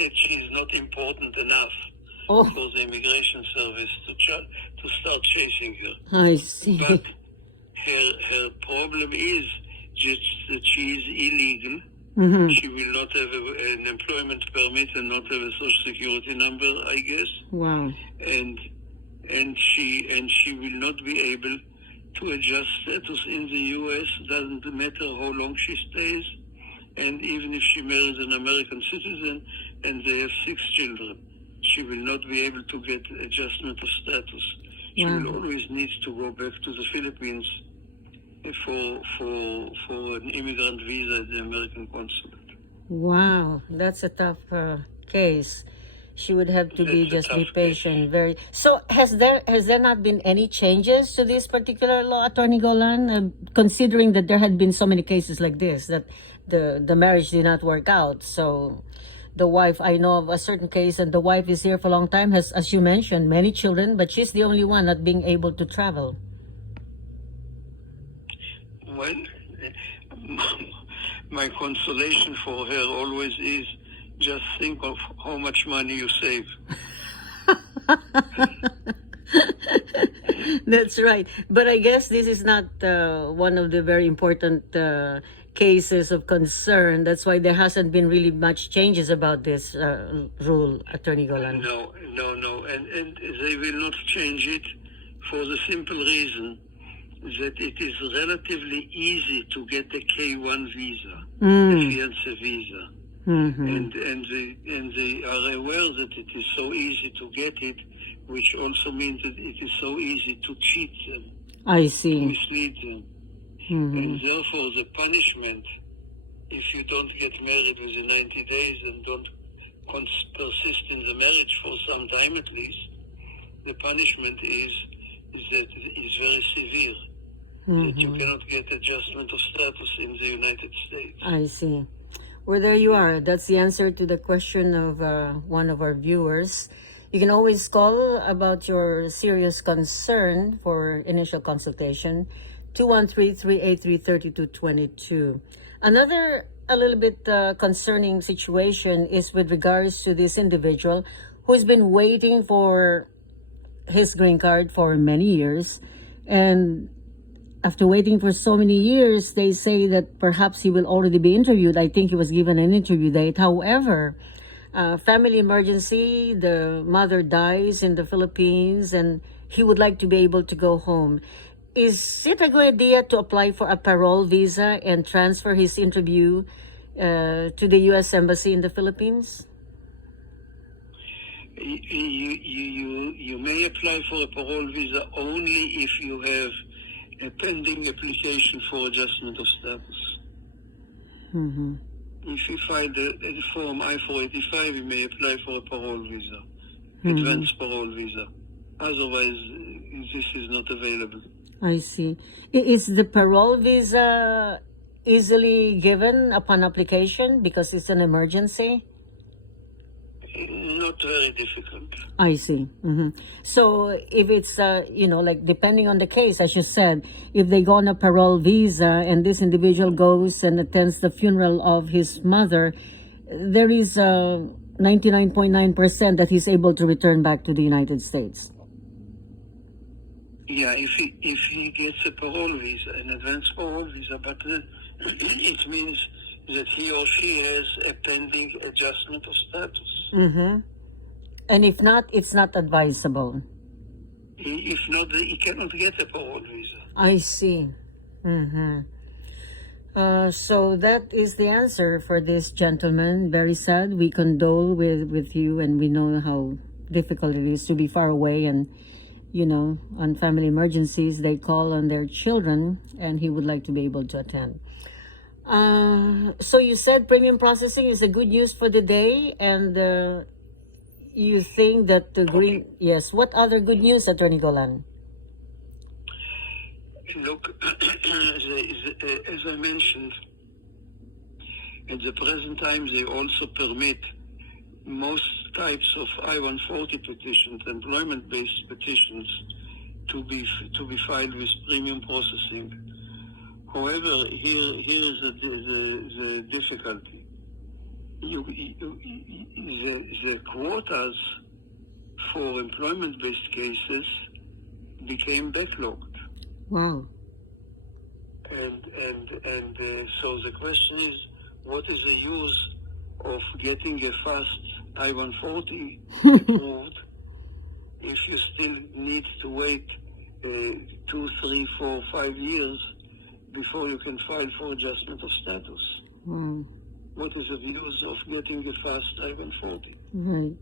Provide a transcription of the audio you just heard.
that she's not important enough Oh, for the immigration service to start chasing her. I see. But her problem is just that she is illegal. Mm-hmm. She will not have an employment permit and not have a social security number, I guess. Wow. And she will not be able to adjust status in the U.S. Doesn't matter how long she stays, and even if she marries an American citizen and they have 6 children, she will not be able to get adjustment of status. She will always need to go back to the Philippines for an immigrant visa at the American consulate. Wow, that's a tough case. She would have to be patient. Very. So has there not been any changes to this particular law, Attorney Golan? Considering that there had been so many cases like this, that the marriage did not work out. So the wife, I know of a certain case, and the wife is here for a long time, has, as you mentioned, many children, but she's the only one not being able to travel. Well, my consolation for her always is just think of how much money you save. That's right. But I guess this is not one of the very important cases of concern. That's why there hasn't been really much changes about this rule, Attorney Golan. No. And they will not change it for the simple reason that it is relatively easy to get a K-1 visa, a fiancé visa. Mm-hmm. And they are aware that it is so easy to get it, which also means that it is so easy to cheat them. I see. To mislead them. Mm-hmm. And therefore the punishment, if you don't get married within 90 days and don't persist in the marriage for some time at least, the punishment is very severe. Mm-hmm. That you cannot get adjustment of status in the United States. I see. Well, there you are. That's the answer to the question of one of our viewers. You can always call about your serious concern for initial consultation, 213-383-3222. Another a little bit concerning situation is with regards to this individual who's been waiting for his green card for many years, and after waiting for so many years, they say that perhaps he will already be interviewed. I think he was given an interview date. However, family emergency, the mother dies in the Philippines, and he would like to be able to go home. Is it a good idea to apply for a parole visa and transfer his interview to the U.S. Embassy in the Philippines? You may apply for a parole visa only if you have a pending application for adjustment of status. Mm-hmm. If you file the form I-485, you may apply for a parole visa, advanced parole visa. Otherwise, this is not available. I see. Is the parole visa easily given upon application because it's an emergency? Not very difficult. I see. Mm-hmm. So if it's, like depending on the case, as you said, if they go on a parole visa and this individual goes and attends the funeral of his mother, there is 99.9% that he's able to return back to the United States. Yeah, if he gets a parole visa, an advanced parole visa, but it means that he or she has a pending adjustment of status. Mm-hmm. And if not, it's not advisable. If not, he cannot get a parole visa. I see. Mm-hmm. So that is the answer for this gentleman. Very sad. We condole with you, and we know how difficult it is to be far away, and on family emergencies, they call on their children, and he would like to be able to attend. So you said premium processing is a good news for the day, and you think that the green... Okay. Yes. What other good news, Attorney Golan? Look, as I mentioned, at the present time, they also permit most types of I-140 petitions, employment-based petitions, to be filed with premium processing. However, here is the difficulty. the quotas for employment-based cases became backlogged. Wow. And so the question is, what is the use of getting a fast I-140 approved if you still need to wait 2, 3, 4, 5 years before you can file for adjustment of status? Wow. What is the use of getting a fast I-140? Right.